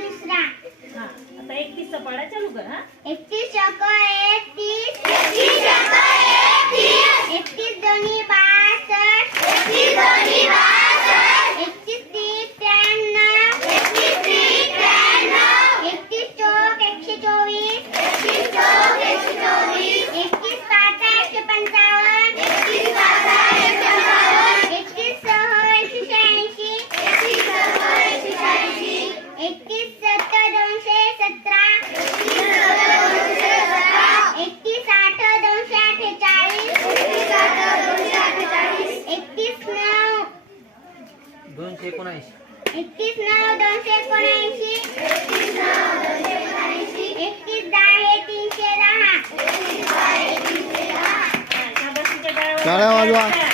दुसरा. हा आता 31 चा पाढा चालू कर. हा 31 चौक 31, 31 चौक 31, 31 दोन्ही 62, 31 दोन्ही 62, 31 त्रिक 93, 31 त्रिक 93, 31 चौक 124, 31 चौक 124, 31 पाचा 155, 31 पाचा 155, 31 सह 186, 31 सह 186, 31 सत्त 217, 31 आठ 248, 31 आठ 248, 31 9, 279, 31 9 279, 31 9 279, 31 10 310, 31 10 310. शाबासकीच्या टाळ्या टाळ्या वाजवा. वाजवा.